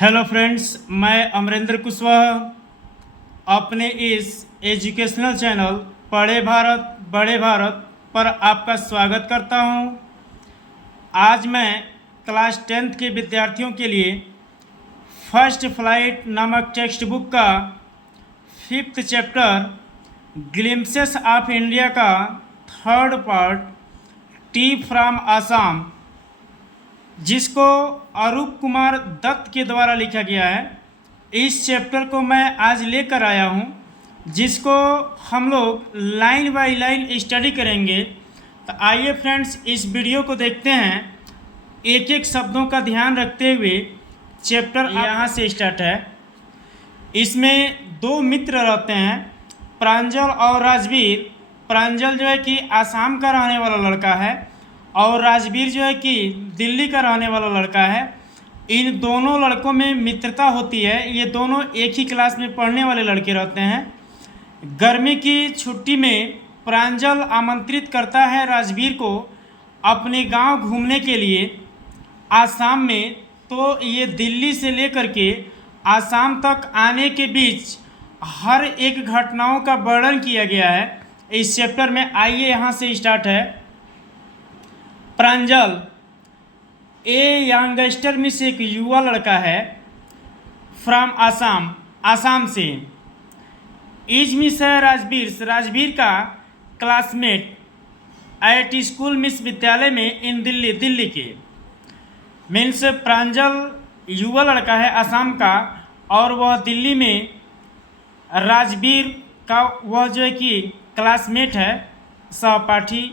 Hello friends, मैं अमरेंद्र कुशवाहा अपने इस एजुकेशनल चैनल पढ़े भारत बड़े भारत पर आपका स्वागत करता हूं। आज मैं क्लास 10th के विद्यार्थियों के लिए फर्स्ट फ्लाइट नामक टेक्स्ट बुक का 5th chapter glimpses of India का 3rd part T from Assam, जिसको अरूप कुमार दत्त के द्वारा लिखा गया है, इस चैप्टर को मैं आज लेकर आया हूं, जिसको हम लोग लाइन बाय लाइन स्टडी करेंगे। तो आइए फ्रेंड्स, इस वीडियो को देखते हैं। एक एक शब्दों का ध्यान रखते हुए चैप्टर यहाँ से स्टार्ट है। इसमें दो मित्र रहते हैं, प्रांजल और राजवीर। प्रांजल जो है कि आसाम का रहने वाला लड़का है और राजवीर जो है कि दिल्ली का रहने वाला लड़का है। इन दोनों लड़कों में मित्रता होती है। ये दोनों एक ही क्लास में पढ़ने वाले लड़के रहते हैं। गर्मी की छुट्टी में प्रांजल आमंत्रित करता है राजवीर को अपने गांव घूमने के लिए आसाम में। तो ये दिल्ली से लेकर के आसाम तक आने के बीच हर एक घटनाओं का वर्णन किया गया है इस चैप्टर में। आइए यहाँ से स्टार्ट है। प्रांजल यंगस्टर में से एक युवा लड़का है, फ्रॉम आसाम, आसाम से। इज मिस है राजवीर, राजवीर का क्लासमेट IIT स्कूल मिस विद्यालय में इन दिल्ली, दिल्ली के। मीन्स प्रांजल युवा लड़का है आसाम का और वह दिल्ली में राजवीर का वह जो है कि क्लासमेट है, सहपाठी।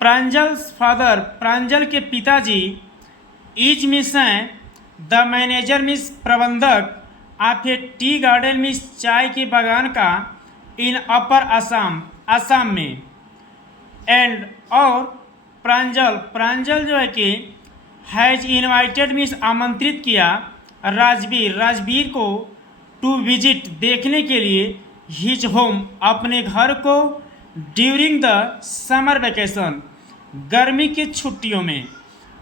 प्रांजल्स फादर, प्रांजल के पिताजी इज मिस हैं द मैनेजर मिस, प्रबंधक of A tea garden miss, चाय के बागान का इन अपर आसाम, आसाम में। एंड और प्रांजल, प्रांजल जो है कि हैज़ इनवाइटेड मिस, आमंत्रित किया राजवीर, राजवीर को टू विजिट, देखने के लिए हिज होम, अपने घर को ड्यूरिंग द समर वेकेशन, गर्मी की छुट्टियों में।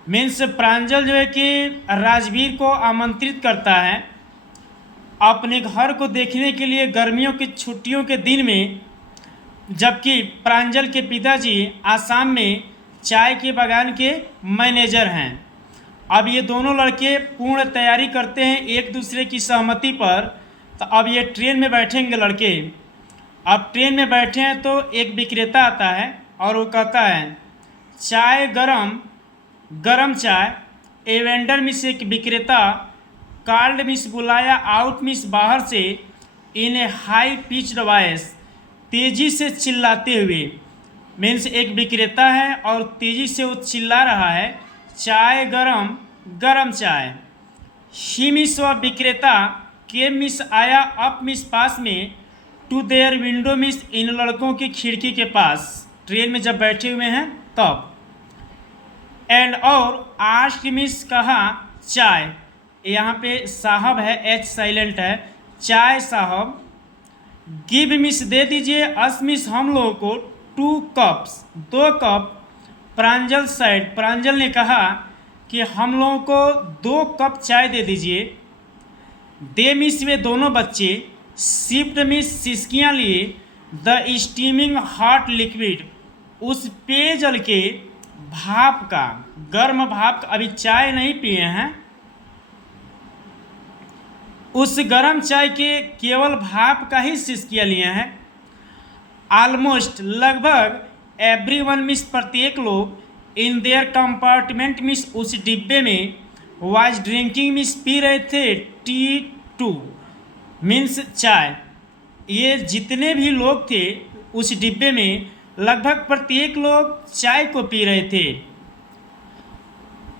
मीन्स प्रांजल जो है कि राजवीर को आमंत्रित करता है अपने घर को देखने के लिए गर्मियों की छुट्टियों के दिन में, जबकि प्रांजल के पिताजी आसाम में चाय के बागान के मैनेजर हैं। अब ये दोनों लड़के पूर्ण तैयारी करते हैं एक दूसरे की सहमति पर। तो अब ये ट्रेन में बैठेंगे लड़के। अब ट्रेन में बैठे हैं तो एक विक्रेता आता है और वो कहता है चाय गरम, गरम चाय। ए वेंडर मिस, एक विक्रेता, कॉल्ड मिस, बुलाया, आउट मिस, बाहर से, इन ए हाई पिच्ड वॉइस, तेज़ी से चिल्लाते हुए। मीन्स एक विक्रेता है और तेज़ी से वो चिल्ला रहा है चाय गरम, गरम चाय। ही मिस, वह विक्रेता, के मिस, आया, अप मिस, पास में, टू देयर विंडो मिस, इन लड़कों की खिड़की के पास, ट्रेन में जब बैठे हुए हैं तब। एंड और आस्क मिस, कहा चाय, यहाँ पे साहब है, एच साइलेंट है, चाय साहब। गिव मिस, दे दीजिए, अस मिस, हम लोगों को, 2 कप्स, 2 कप। प्रांजल साइड, प्रांजल ने कहा कि हम लोगों को 2 कप चाय दे दीजिए। दे मिस, वे दोनों बच्चे, सिप्ड मिस, सिसकियाँ लिए, द स्टीमिंग हॉट लिक्विड, उस पेयजल के भाप का, गर्म भाप का, अभी चाय नहीं पिए हैं, उस गर्म चाय के केवल भाप का ही सिसकियाँ लिए हैं। ऑलमोस्ट, लगभग, एवरीवन मिस, प्रत्येक लोग, इन देयर कंपार्टमेंट मिस, उस डिब्बे में, वाज ड्रिंकिंग मिस, पी रहे थे, टी टू, मीन्स चाय। ये जितने भी लोग थे उस डिब्बे में, लगभग प्रत्येक लोग चाय को पी रहे थे।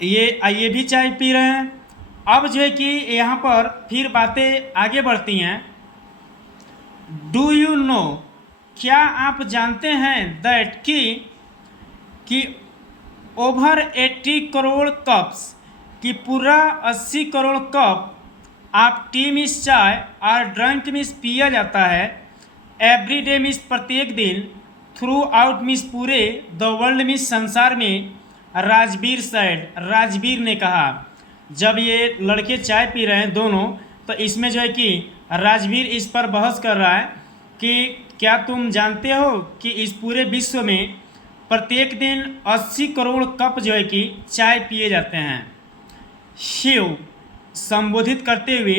ये भी चाय पी रहे हैं। अब जो है कि यहाँ पर फिर बातें आगे बढ़ती हैं। डू यू नो, क्या आप जानते हैं, दैट कि ओवर 80 करोड़ कप्स, कि पूरा 80 करोड़ कप आप टी मिस, चाय और ड्रंक मिस, पिया जाता है, एवरी डे मिस, प्रत्येक दिन, थ्रू आउट मिस, पूरे, द वर्ल्ड मिस, संसार में। राजवीर साइड, राजवीर ने कहा, जब ये लड़के चाय पी रहे हैं दोनों, तो इसमें जो है कि राजवीर इस पर बहस कर रहा है कि क्या तुम जानते हो कि इस पूरे विश्व में प्रत्येक दिन 80 करोड़ कप जो है कि चाय पिए जाते हैं। शिव संबोधित करते हुए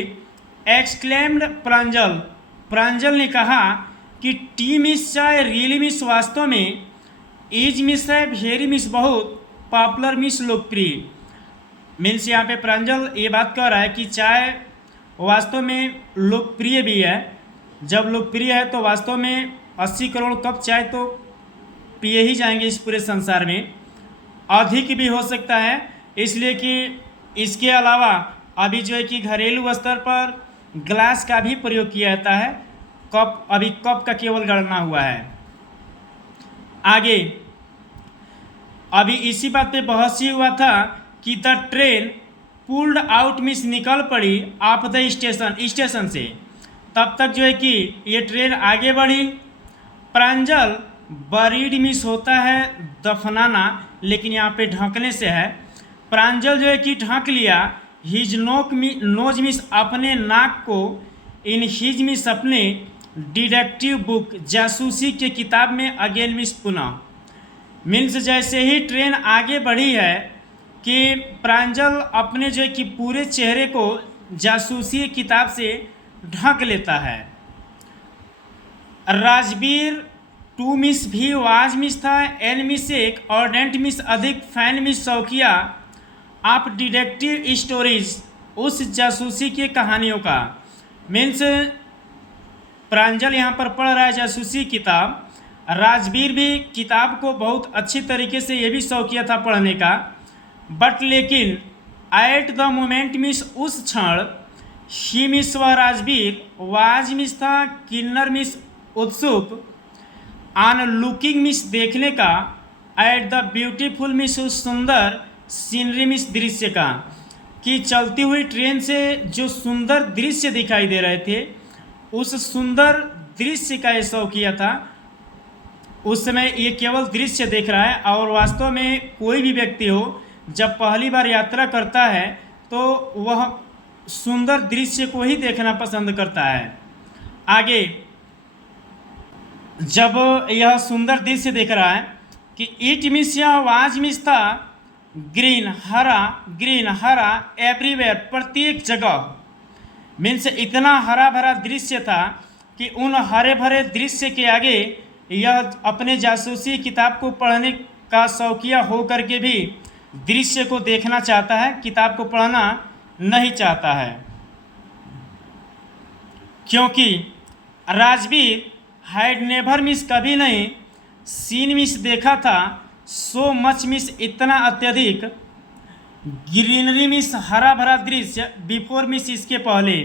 एक्सक्लेम्ड प्रांजल, प्रांजल ने कहा कि टी मिस चाय रियली मिस वास्तव में इज मिस है वेरी मिस बहुत पॉपुलर मिस लोकप्रिय। मीन्स यहाँ पे प्रांजल ये बात कह रहा है कि चाय वास्तव में लोकप्रिय भी है। जब लोकप्रिय है तो वास्तव में 80 करोड़ कप चाय तो पिए ही जाएंगे इस पूरे संसार में, अधिक भी हो सकता है, इसलिए कि इसके अलावा अभी जो है कि घरेलू स्तर पर ग्लास का भी प्रयोग किया जाता है। कप, अभी कप का केवल गणना हुआ है। आगे अभी इसी बात पे बहस ही हुआ था कि the train pulled out means निकल पड़ी ऑफ द स्टेशन से। तब तक जो है कि ये ट्रेन आगे बढ़ी। प्रांजल बरीड मिस होता है दफनाना, लेकिन यहाँ पे ढकने से है। प्रांजल जो है कि ढक लिया हिज नोज मिस अपने नाक को इन हिज मिस अपने डिटेक्टिव बुक जासूसी के किताब में अगेन मिस पुनः। मीन्स जैसे ही ट्रेन आगे बढ़ी है कि प्रांजल अपने जो है कि पूरे चेहरे को जासूसी किताब से ढक लेता है। राजवीर टू मिस भी वाज मिस था एन मिस एक और डेंट मिस अधिक फैन मिस शौकिया आप डिटेक्टिव स्टोरीज उस जासूसी की कहानियों का। मीन्स प्रांजल यहाँ पर पढ़ रहा है जासूसी किताब। राजवीर भी किताब को बहुत अच्छी तरीके से ये भी शौकिया था पढ़ने का, बट लेकिन एट द मोमेंट मिस उस क्षण ही मिस व राजवीर वाज मिस था किन्नर मिस उत्सुक ऑन लुकिंग मिस देखने का एट द ब्यूटीफुल मिस उस सुंदर सीनरी मिस दृश्य का, कि चलती हुई ट्रेन से जो सुंदर दृश्य दिखाई दे रहे थे उस सुंदर दृश्य का ये शौकिया था। उस समय ये केवल दृश्य देख रहा है, और वास्तव में कोई भी व्यक्ति हो जब पहली बार यात्रा करता है तो वह सुंदर दृश्य को ही देखना पसंद करता है। आगे जब यह सुंदर दृश्य देख रहा है कि इट मिस यह वाज मिस था ग्रीन हरा एवरीवेयर प्रत्येक जगह। मीन्स इतना हरा भरा दृश्य था कि उन हरे भरे दृश्य के आगे यह अपने जासूसी किताब को पढ़ने का शौकिया हो करके भी दृश्य को देखना चाहता है, किताब को पढ़ना नहीं चाहता है। क्योंकि राजवीर हैड नेवर मिस कभी नहीं सीन मिस देखा था सो मच मिस इतना अत्यधिक ग्रीनरी मिस हरा भरा दृश्य बिफोर मिस इसके पहले।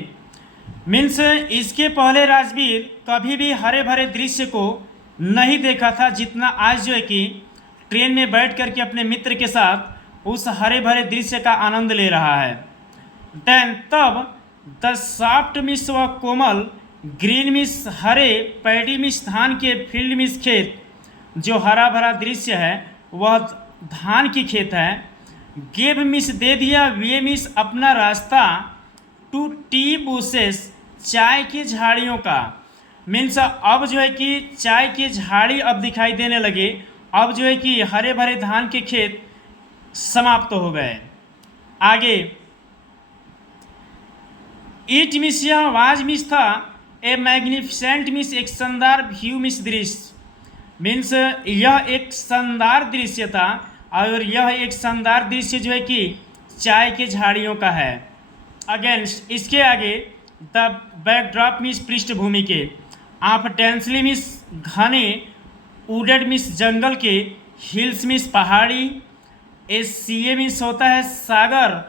मीन्स इसके पहले राजवीर कभी भी हरे भरे दृश्य को नहीं देखा था जितना आज जो है कि ट्रेन में बैठ करके अपने मित्र के साथ उस हरे भरे दृश्य का आनंद ले रहा है। देन तब द सॉफ्ट मिस व कोमल ग्रीन मिस हरे पैडी मिस धान के फील्ड मिस खेत, जो हरा भरा दृश्य है वह धान की खेत है। गेव मिस दे दिया वे मिस अपना रास्ता टू टी बुसेस चाय की झाड़ियों का। मीन्स अब जो है कि चाय की झाड़ी अब दिखाई देने लगे, अब जो है कि हरे भरे धान के खेत समाप्त हो गए। आगे इट मिस यह वाज मिस था ए मैग्निफिसेंट मिस एक शानदार व्यू मिस दृश्य। मीन्स यह एक शानदार दृश्य था, और यह एक शानदार दृश्य जो है कि चाय के झाड़ियों का है। अगेंस्ट इसके आगे द बैकड्रॉप मिस पृष्ठभूमि के आप डेंसली मिस घने वुडेड मिस जंगल के हिल्स मिस पहाड़ी ए सी मिस होता है सागर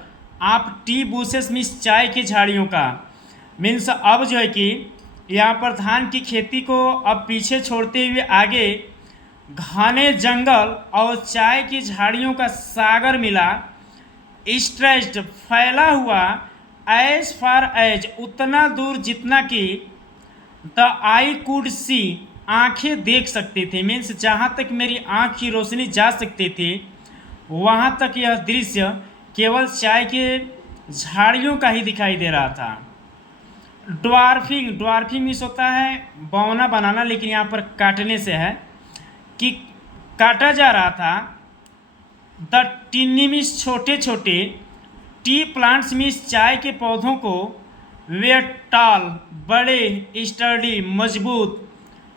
आप टी बूसेस मिस चाय की झाड़ियों का। मीन्स अब जो है कि यहाँ पर धान की खेती को अब पीछे छोड़ते हुए आगे घने जंगल और चाय की झाड़ियों का सागर मिला। स्ट्रेच्ड फैला हुआ एज फार एज उतना दूर जितना कि द आई कुड सी आँखें देख सकते थे। मीन्स जहाँ तक मेरी आँख की रोशनी जा सकती थी वहाँ तक यह दृश्य केवल चाय के झाड़ियों का ही दिखाई दे रहा था। ड्वार्फिंग मीन्स होता है बौना बनाना, लेकिन यहाँ पर काटने से है कि काटा जा रहा था। द टिन्नी मीन्स छोटे छोटे, टी प्लांट्स मीन्स चाय के पौधों को, वे टाल बड़े, स्टर्डी मजबूत,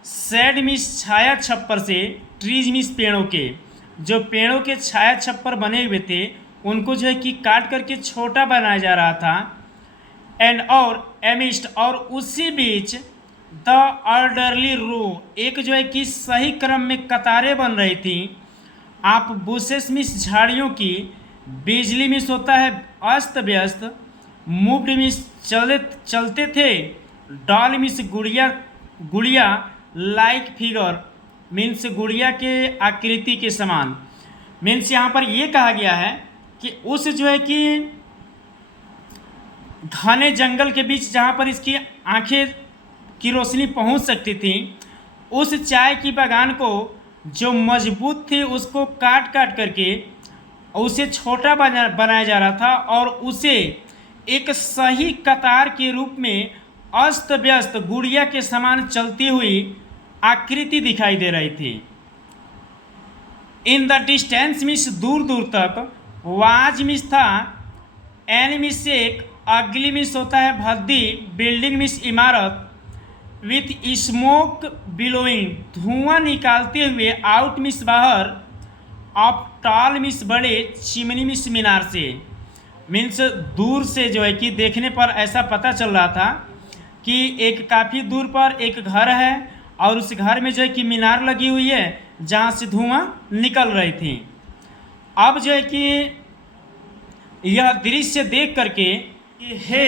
सेड मीन्स छाया छप्पर से, ट्रीज मीन्स पेड़ों के, जो पेड़ों के छाया छप्पर बने हुए थे उनको जो है कि काट करके छोटा बनाया जा रहा था। एंड और एमिस्ट, और उसी बीच द ऑर्डरली रो, एक जो है कि सही क्रम में कतारें बन रही थी। आप बुशेस मिस झाड़ियों की, बिजली मिस होता है अस्त व्यस्त, मूव्ड मिस चलते थे, डॉल मिस गुड़िया गुड़िया, लाइक फिगर मीन्स गुड़िया के आकृति के समान। मीन्स यहाँ पर ये कहा गया है कि उस जो है कि घने जंगल के बीच जहाँ पर इसकी आंखें की रोशनी पहुँच सकती थी, उस चाय की बागान को जो मजबूत थी उसको काट काट करके उसे छोटा बनाया जा रहा था, और उसे एक सही कतार के रूप में अस्त व्यस्त गुड़िया के समान चलती हुई आकृति दिखाई दे रही थी। इन द डिस्टेंस मीन्स दूर दूर तक, वाज मीन्स था, एन मीन्स एक, अगली मीन्स होता है भद्दी, बिल्डिंग मीन्स इमारत, विथ स्मोक बिलोइंग धुआं निकालते हुए, आउट मीन्स बाहर, ऑफ टॉल मीन्स बड़े, चिमनी मीन्स मीनार से। मीन्स दूर से जो है कि देखने पर ऐसा पता चल रहा था कि एक काफ़ी दूर पर एक घर है और उस घर में जो है कि मीनार लगी हुई है जहाँ से धुआं निकल रही थी। अब जो है कि यह दृश्य देख करके है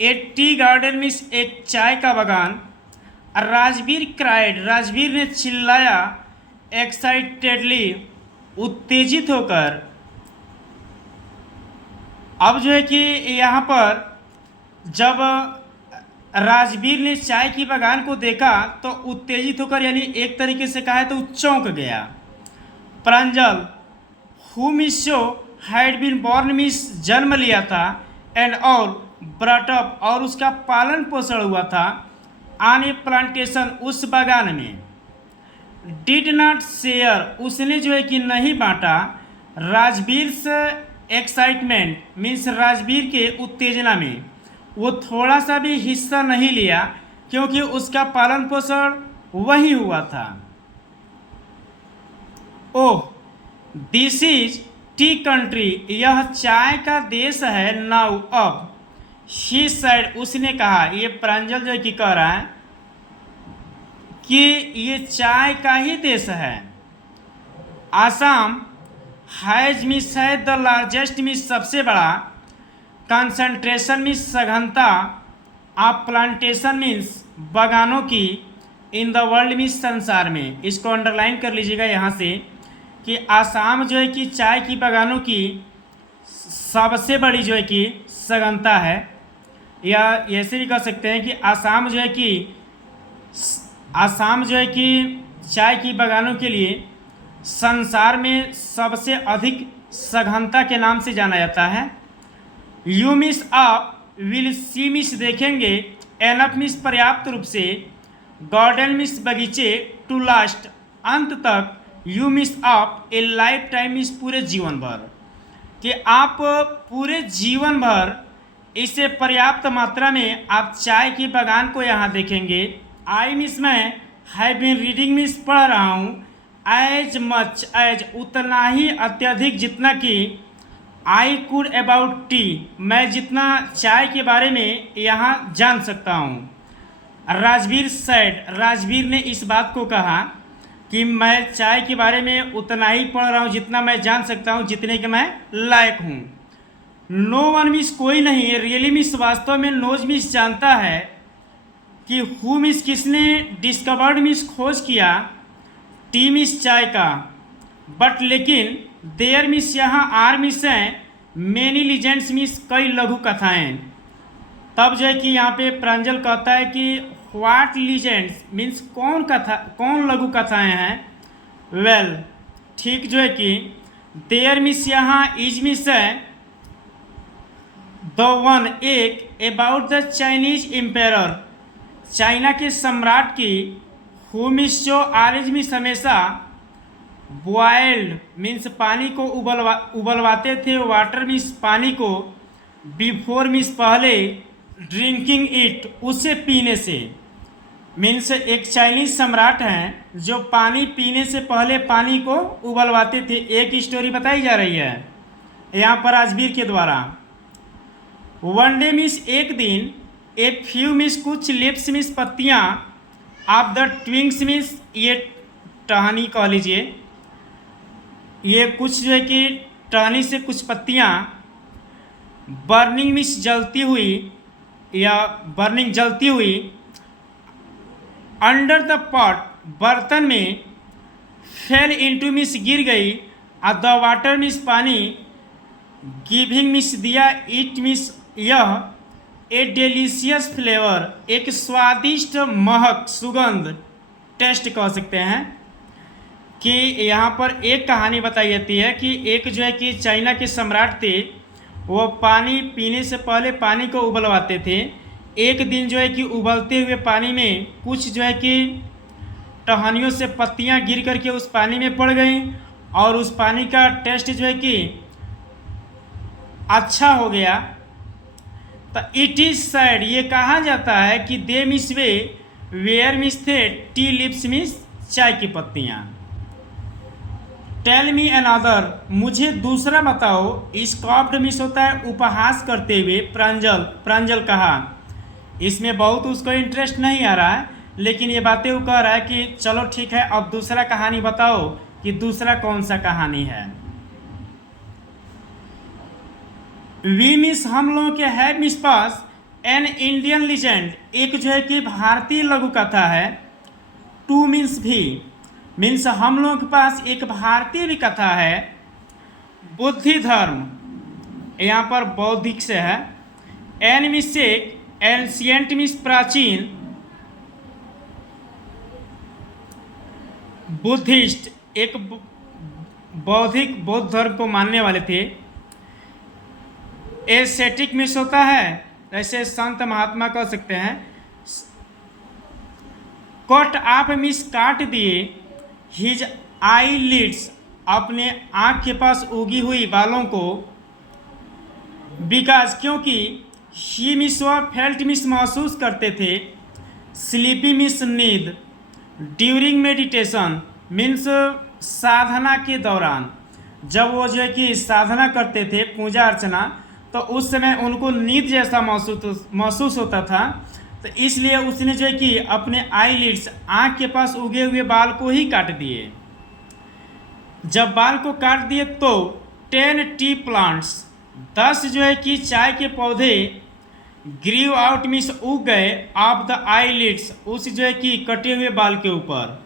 ए टी गार्डन मीन्स एक चाय का बागान, राजवीर क्राइड, राजवीर ने चिल्लाया, एक्साइटेडली उत्तेजित होकर। अब जो है कि यहाँ पर जब राजवीर ने चाय की बागान को देखा तो उत्तेजित होकर, यानी एक तरीके से कहा है तो चौंक गया। Pranjal who miss show had been born miss जन्म लिया था, एंड और ब्रॉट अप और उसका पालन पोषण हुआ था, ऑन ए प्लांटेशन उस बागान में, डिड नॉट शेयर उसने जो है कि नहीं बांटा, राजवीर से एक्साइटमेंट मीन्स राजवीर के उत्तेजना में वो थोड़ा सा भी हिस्सा नहीं लिया, क्योंकि उसका पालन पोषण वही हुआ था। Oh this is T country, यह चाय का देश है, नाउ अब, ही सेड उसने कहा, ये प्रांजल जो है कि कह रहा है कि ये चाय का ही देश है। आसाम हैज मीन्स है द लार्जेस्ट मीन्स सबसे बड़ा, कंसंट्रेशन मीन्स सघनता, ऑफ प्लांटेशन मीन्स बागानों की, इन द वर्ल्ड मीन्स संसार में। इसको अंडरलाइन कर लीजिएगा यहाँ से कि आसाम जो है कि चाय की बागानों की सबसे बड़ी जो है कि सघनता है, या ऐसे भी कह सकते हैं कि आसाम जो है कि चाय की बागानों के लिए संसार में सबसे अधिक सघनता के नाम से जाना जाता है। यू मिस आप विल सी मिस देखेंगे, एनफ मिस पर्याप्त रूप से, गार्डन मिस बगीचे, टू लास्ट अंत तक, यू मिस आप ए लाइफ टाइम मिस पूरे जीवन भर, कि आप पूरे जीवन भर इसे पर्याप्त मात्रा में आप चाय की बागान को यहाँ देखेंगे। आई मिस मैं हैव बीन रीडिंग मिस पढ़ रहा हूँ, एज मच एज उतना ही अत्यधिक जितना कि, आई कुड अबाउट टी मैं जितना चाय के बारे में यहाँ जान सकता हूँ। राजवीर सैड राजवीर ने इस बात को कहा कि मैं चाय के बारे में उतना ही पढ़ रहा हूँ जितना मैं जान सकता हूँ, जितने के मैं लायक हूँ। नो वन मिस कोई नहीं, रियली मिस वास्तव में, नोज मिस जानता है कि हु मिस किसने, डिस्कवर्ड मिस खोज किया, टी मिस चाय का, बट लेकिन, देयर मिस यहाँ, आर मिस हैं, मेनी लीजेंड्स मिस कई लघु कथाएं। तब जो है कि यहाँ पे प्रांजल कहता है कि व्हाट लीजेंड्स मीन्स कौन लघु कथाएं हैं। वेल ठीक जो है कि देयर मिस यहाँ, इज मिस है, द वन एक about the Chinese ampere, China के सम्राट की हु मिस जो आरिज मिस हमेशा बॉयल्ड मीन्स पानी को उबलवाते थे, वाटर मीन्स पानी को, बिफोर मीन्स पहले, ड्रिंकिंग इट उसे पीने से। मीन्स एक चाइनीज सम्राट हैं जो पानी पीने से पहले पानी को उबलवाते थे। एक स्टोरी बताई जा रही है यहाँ पर राजवीर के द्वारा। वन डे मीन्स एक दिन, ए फ्यू मीन्स कुछ, लिप्स मीन्स पत्तियाँ, ऑफ द ट्विंग्स मीन्स ये टहनी कह लीजिए, ये कुछ जो है कि टहनी से कुछ पत्तियाँ, बर्निंग मीन्स जलती हुई या बर्निंग जलती हुई, अंडर द पॉट बर्तन में, फेल इनटू मीन्स गिर गई, द वाटर मीन्स पानी, गिविंग मीन्स दिया, इट मीन्स यह, ए डेलीशियस फ्लेवर एक स्वादिष्ट महक, सुगंध, टेस्ट कह सकते हैं। कि यहाँ पर एक कहानी बताई जाती है कि एक जो है कि चाइना के सम्राट थे, वो पानी पीने से पहले पानी को उबलवाते थे। एक दिन जो है कि उबलते हुए पानी में कुछ जो है कि टहनियों से पत्तियाँ गिर करके उस पानी में पड़ गई और उस पानी का टेस्ट जो है कि अच्छा हो गया। तो इट इज़ सैड, ये कहा जाता है कि दे मिस वे वेयर मिस थे टी लिप्स मिस चाय की पत्तियाँ। टेल मी अनदर, मुझे दूसरा बताओ। स्कॉफ्ड मिस होता है उपहास करते हुए, प्रांजल, प्रांजल कहा। इसमें बहुत उसको इंटरेस्ट नहीं आ रहा है, लेकिन ये बातें वो कह रहा है कि चलो ठीक है अब दूसरा कहानी बताओ कि दूसरा कौन सा कहानी है। वी मिस हम लोगों के है miss pass an Indian legend, एक जो है कि भारतीय लघु कथा है। टू मीन्स भी, मीन्स हम लोगों के पास एक भारतीय भी कथा है। बुद्धि धर्म यहाँ पर बौद्धिक से है। एन मिस एक, एंशियंट मिस प्राचीन, बुद्धिस्ट एक बौद्धिक बौद्ध धर्म को मानने वाले थे। एस्थेटिक मिस होता है ऐसे संत महात्मा कह सकते हैं। कट आप मिस काट दिए, हिज आई लिड्स अपने आँख के पास उगी हुई बालों को, बिकॉज क्योंकि ही मिस व फेल्ट मिस महसूस करते थे, स्लीपी मिस नींद, ड्यूरिंग मेडिटेशन मीन्स साधना के दौरान, जब वो जो है कि साधना करते थे पूजा अर्चना तो उस समय उनको नींद जैसा महसूस होता था। तो इसलिए उसने जो है कि अपने आईलिड्स आँख के पास उगे हुए बाल को ही काट दिए। जब बाल को काट दिए तो 10 टी प्लांट्स 10 जो है कि चाय के पौधे ग्रीव आउट मीन्स उग गए ऑफ द आईलिड्स उस जो है कि कटे हुए बाल के ऊपर।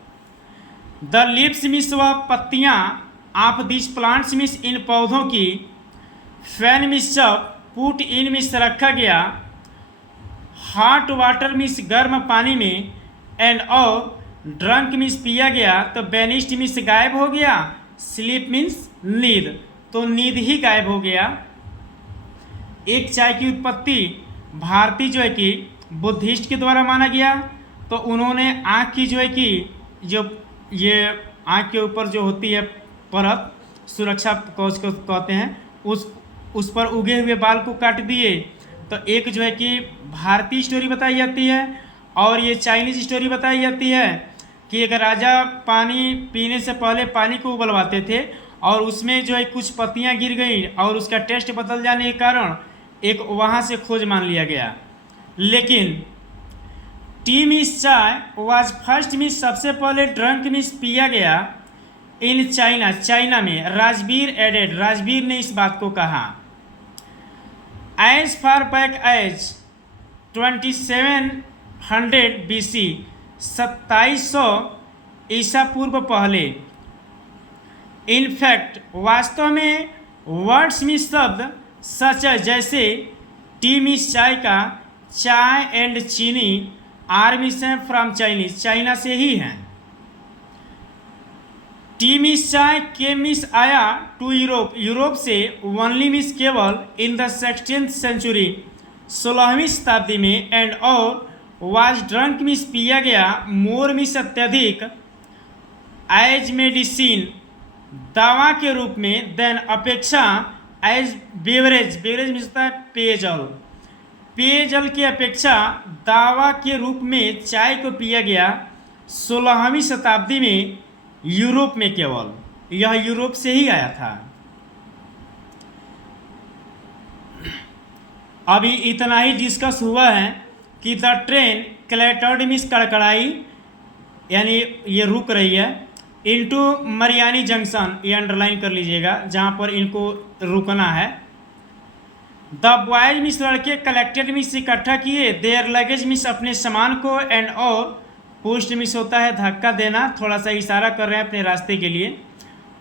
द लिप्स मीन्स वह पत्तियाँ of this plants means in पौधों की। फैन मीन्स जब, पुट इन मीन्स रखा गया, हॉट वाटर मीन्स गर्म पानी में, एंड और ड्रंक मीन्स पिया गया, तो बेनिस्ट मीन्स गायब हो गया, स्लीप मीन्स नींद, तो नींद ही गायब हो गया। एक चाय की उत्पत्ति भारतीय जो है कि बुद्धिस्ट के द्वारा माना गया। तो उन्होंने आँख की जो है कि जो ये आँख के ऊपर जो होती है परत, सुरक्षा कवच को कहते हैं, उस पर उगे हुए बाल को काट दिए। तो एक जो है कि भारतीय स्टोरी बताई जाती है और ये चाइनीज स्टोरी बताई जाती है कि एक राजा पानी पीने से पहले पानी को उबलवाते थे और उसमें जो है कुछ पत्तियां गिर गई और उसका टेस्ट बदल जाने के कारण एक वहाँ से खोज मान लिया गया। लेकिन टी मीन्स चाय वाज फर्स्ट मीन्स सबसे पहले ड्रंक मीन्स पिया गया इन चाइना, चाइना में। राजवीर एडेड, राजवीर ने इस बात को कहा। As far back as 2700 BC 2700 ईसा पूर्व पहले। इनफैक्ट वास्तव में वर्ड्स में शब्द सच जैसे टी मीन्स चाय का, चाय एंड चीनी are means from Chinese, China से ही हैं। टी मिस चाय, के मिस आया टू यूरोप, यूरोप से ओनली मिस केवल इन द 16th सेंचुरी, 16वीं शताब्दी में, एंड और वाज ड्रंक मिस पिया गया, मोर मिस अत्यधिक, एज मेडिसिन दवा के रूप में, देन अपेक्षा, एज बेवरेज, बेवरेज मिस होता है पेयजल, पेयजल की अपेक्षा दवा के रूप में चाय को पिया गया 16वीं शताब्दी में यूरोप में केवल, यह यूरोप से ही आया था। अभी इतना ही डिस्कस हुआ है कि द ट्रेन क्लैटर्ड मिस कड़कड़ाई, यानी ये रुक रही है, इनटू मरियानी जंक्शन, ये अंडरलाइन कर लीजिएगा जहाँ पर इनको रुकना है। द बॉयज मिस लड़के कलेक्टेड मिस इकट्ठा किए, देयर लगेज मिस अपने सामान को, एंड और पोस्ट मिस होता है धक्का देना, थोड़ा सा इशारा कर रहे हैं अपने रास्ते के लिए,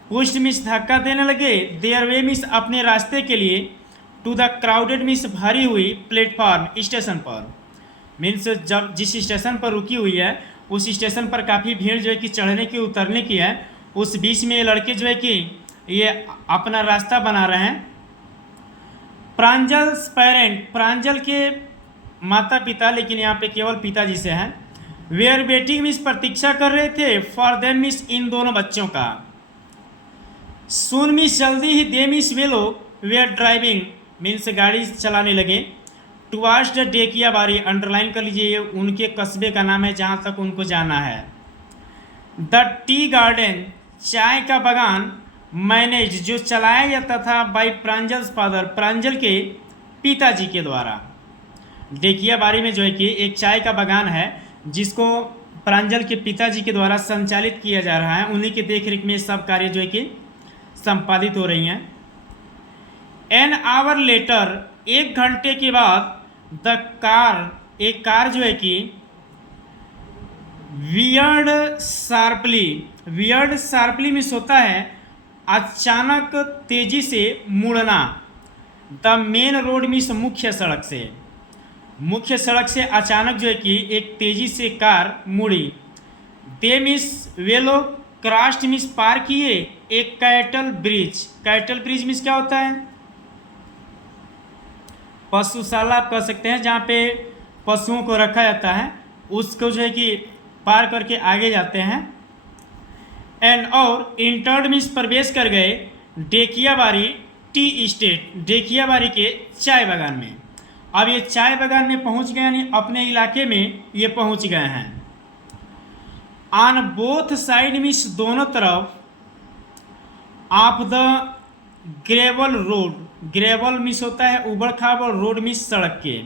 पोस्ट मिस धक्का देने लगे, देयर वे मिस अपने रास्ते के लिए, टू द क्राउडेड मिस भरी हुई प्लेटफॉर्म स्टेशन पर, मीन्स जब जिस स्टेशन पर रुकी हुई है उस स्टेशन पर काफ़ी भीड़ जो है कि चढ़ने की उतरने की है, उस बीच में ये लड़के जो है कि ये अपना रास्ता बना रहे हैं। प्रांजल्स पेरेंट, प्रांजल के माता पिता, लेकिन यहाँ पे केवल पिताजी से हैं, वेयर वेटिंग मिस प्रतीक्षा कर रहे थे, फॉर देम मिस इन दोनों बच्चों का, सुन मिस जल्दी ही, दे मिस वे लोग, वेयर ड्राइविंग मीन्स गाड़ी चलाने लगे, टुवार्ड्स द डेकिया बारी, अंडरलाइन कर लीजिए, ये उनके कस्बे का नाम है जहाँ तक उनको जाना है। द टी गार्डन, चाय का बागान, मैनेज जो चलाया जाता था बाई प्रांजल्स फादर, प्रांजल के पिताजी के द्वारा। डेकिया बारी में जो है कि एक चाय का बागान है जिसको प्रांजल के पिताजी के द्वारा संचालित किया जा रहा है, उन्हीं के देखरेख में सब कार्य जो है कि संपादित हो रही हैं। एन आवर लेटर, एक घंटे के बाद, द कार, एक कार जो है कि weird sharply, weird sharply miss होता है अचानक तेजी से मुड़ना, द मेन रोड मिस मुख्य सड़क से, मुख्य सड़क से अचानक जो है कि एक तेजी से कार मुड़ी, दे मिस वे लोग क्रॉस्ड मिस पार किए एक cattle bridge, cattle bridge miss क्या होता है, पशुशाला आप कह सकते हैं, जहाँ पे पशुओं को रखा जाता है, उसको जो है कि पार करके आगे जाते हैं। एंड और इंटर्ड मिस प्रवेश कर गए डेकियाबारी टी इस्टेट, डेकियाबारी के चाय बागान में। अब ये चाय बागान में पहुंच गए, यानी अपने इलाके में ये पहुंच गए हैं। ऑन बोथ साइड मिस दोनों तरफ, of the gravel road, gravel miss होता है उबड़ खाबड़, रोड मिस सड़क के,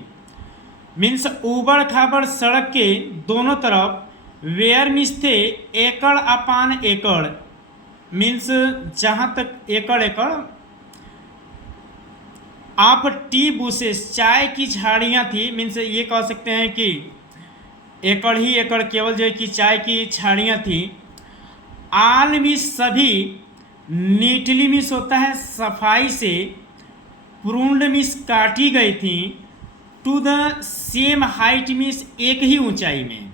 मीन्स उबड़ खाबड़ सड़क के दोनों तरफ, वेयर मिस थे एकड़ अपान एकड़, मीन्स जहाँ तक एकड़ एकड़, आप टी बुशेस, चाय की झाड़ियाँ थी, मीन्स ये कह सकते हैं कि एकड़ ही एकड़ केवल जो है कि चाय की झाड़ियाँ थी। आल मिस सभी, नीटली मिस होता है सफाई से, प्रूंड मिस काटी गई थी, to the same height means एक ही ऊंचाई में,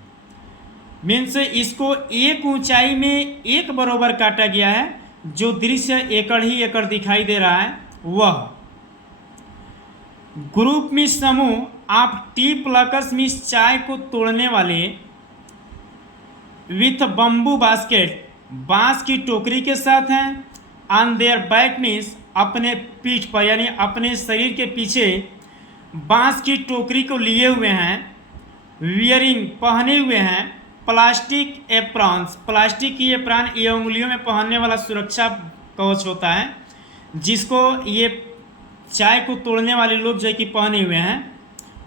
मीन्स इसको एक ऊंचाई में एक बराबर काटा गया है, जो दृश्य एकड़ ही एकड़ दिखाई दे रहा है वह। ग्रुप मिस समूह, आप टी प्लकर्स मिस चाय को तोड़ने वाले, विथ बम्बू बास्केट, बांस की टोकरी के साथ हैं, ऑन देयर बैक मीन्स अपने पीठ पर, यानी अपने शरीर के पीछे बांस की टोकरी को लिए हुए हैं, वियरिंग पहने हुए हैं, प्लास्टिक एप्रॉन्स, प्लास्टिक की एप्रॉन ये उंगलियों में पहनने वाला सुरक्षा कवच होता है, जिसको ये चाय को तोड़ने वाले लोग जो है कि पहने हुए हैं,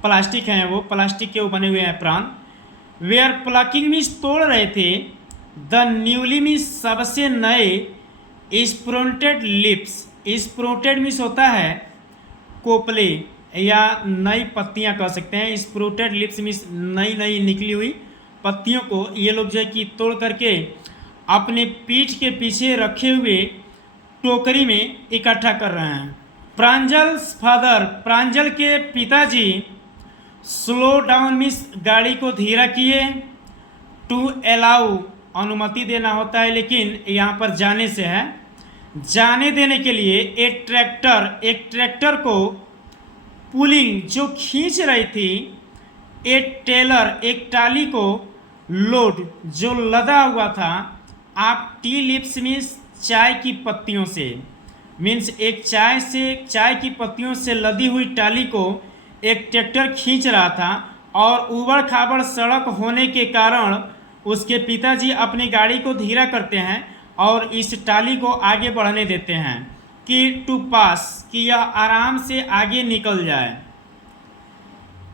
प्लास्टिक हैं वो, प्लास्टिक के वो बने हुए हैं एप्रॉन। वेयर प्लकिंग मीन्स तोड़ रहे थे, द न्यूली मीन्स सबसे नए, स्प्रोटेड लिप्स, स्प्रोटेड मीन्स होता है कोपले या नई पत्तियां कह सकते हैं, स्प्रोटेड लिप्स मीन्स नई नई निकली हुई पत्तियों को ये लोग जो है कि तोड़ करके अपने पीठ के पीछे रखे हुए टोकरी में इकट्ठा कर रहे हैं। प्रांजल्स फादर, प्रांजल के पिताजी, स्लो डाउन मीन्स गाड़ी को धीरा किए, टू अलाउ अनुमति देना होता है, लेकिन यहाँ पर जाने से है। जाने देने के लिए एक ट्रैक्टर को पुलिंग जो खींच रही थी, एक टेलर एक टाली को लोड जो लदा हुआ था आप टी लिप्स मीन्स चाय की पत्तियों से, मीन्स एक चाय की पत्तियों से लदी हुई टाली को एक ट्रैक्टर खींच रहा था और ऊबड़ खाबड़ सड़क होने के कारण उसके पिताजी अपनी गाड़ी को धीरा करते हैं और इस टाली को आगे बढ़ने देते हैं कि टू पास, कि यह आराम से आगे निकल जाए।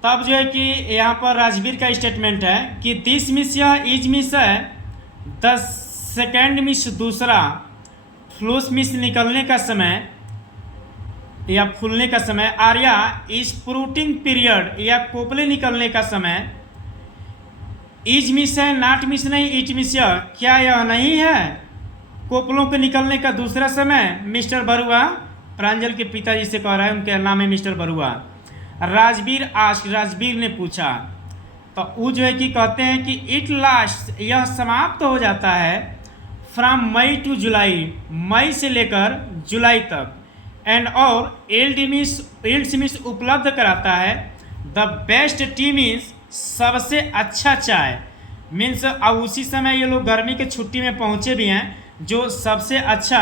तब जो है कि यहाँ पर राजवीर का स्टेटमेंट है कि दिस मिस यह इज मिस है, द सेकेंड मिस दूसरा, फ्लूस मिस निकलने का समय या फूलने का समय, आर्या इज फ्रूटिंग पीरियड या कोपले निकलने का समय, इज मिस है नॉट मिस नहीं, इट मिस यह, क्या यह नहीं है कोपलों के निकलने का दूसरा समय। मिस्टर बरुआ प्रांजल के पिताजी से कह रहा है, उनका नाम है मिस्टर बरुआ। राजवीर ने पूछा, तो वो जो है कि कहते हैं कि इट लास्ट, यह समाप्त हो जाता है फ्रॉम मई टू जुलाई, मई से लेकर जुलाई तक, एंड और एल्ड्स मीन्स उपलब्ध कराता है, द बेस्ट टी मीन्स सबसे अच्छा चाय, मीन्स अब उसी समय ये लोग गर्मी के छुट्टी में पहुँचे भी हैं जो सबसे अच्छा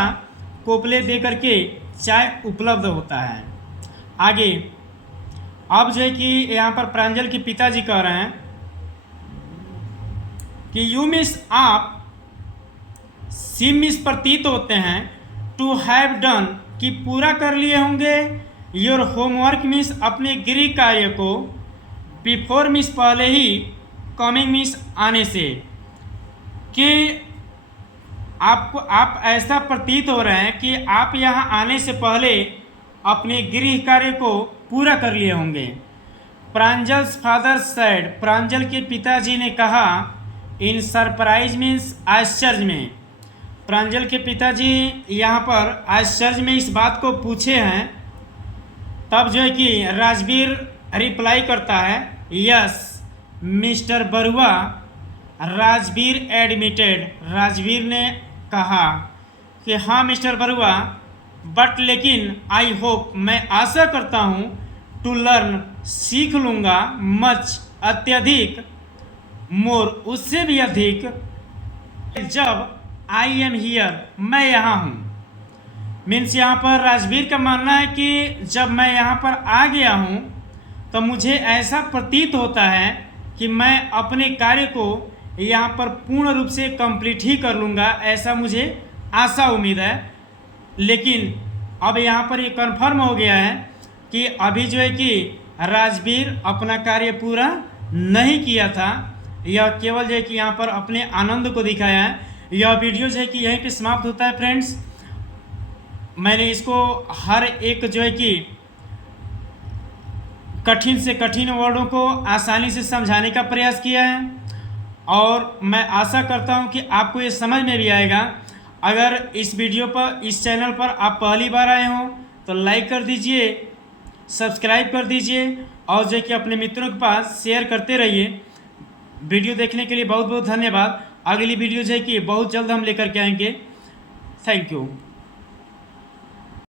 कोपले दे करके चाय उपलब्ध होता है। आगे अब जो है कि यहाँ पर प्रांजल के पिताजी कह रहे हैं कि यू मिस आप, सी मिस प्रतीत होते हैं, टू हैव डन कि पूरा कर लिए होंगे, योर होमवर्क मिस अपने गृह कार्य को, बिफोर मिस पहले ही, कमिंग मिस आने से, कि आप ऐसा प्रतीत हो रहे हैं कि आप यहाँ आने से पहले अपने गृह कार्य को पूरा कर लिए होंगे। प्रांजल्स फादर सैड, प्रांजल के पिताजी ने कहा, इन सरप्राइज मीन्स आश्चर्य में, प्रांजल के पिताजी यहाँ पर आश्चर्य में इस बात को पूछे हैं। तब जो है कि राजवीर रिप्लाई करता है, yes mister Barua, Rajveer admitted, Rajveer ने कहा कि हाँ मिस्टर बरुआ, बट लेकिन आई होप, मैं आशा करता हूँ, टू लर्न सीख लूँगा, मच अत्यधिक, मोर उससे भी अधिक, जब आई एम हियर मैं यहाँ हूँ। मीन्स यहाँ पर राजवीर का मानना है कि जब मैं यहाँ पर आ गया हूँ तो मुझे ऐसा प्रतीत होता है कि मैं अपने कार्य को यहाँ पर पूर्ण रूप से कंप्लीट ही कर लूँगा, ऐसा मुझे आशा उम्मीद है। लेकिन अब यहाँ पर ये कन्फर्म हो गया है कि अभी जो है कि राजवीर अपना कार्य पूरा नहीं किया था, यह केवल जो है कि यहाँ पर अपने आनंद को दिखाया है। यह वीडियो जो है कि यहीं पे समाप्त होता है फ्रेंड्स। मैंने इसको हर एक जो है कि कठिन से कठिन वर्डों को आसानी से समझाने का प्रयास किया है और मैं आशा करता हूं कि आपको ये समझ में भी आएगा। अगर इस वीडियो पर, इस चैनल पर आप पहली बार आए हों तो लाइक कर दीजिए, सब्सक्राइब कर दीजिए और जो कि अपने मित्रों के पास शेयर करते रहिए। वीडियो देखने के लिए बहुत बहुत धन्यवाद। अगली वीडियो जो है कि बहुत जल्द हम लेकर के आएंगे। Thank you.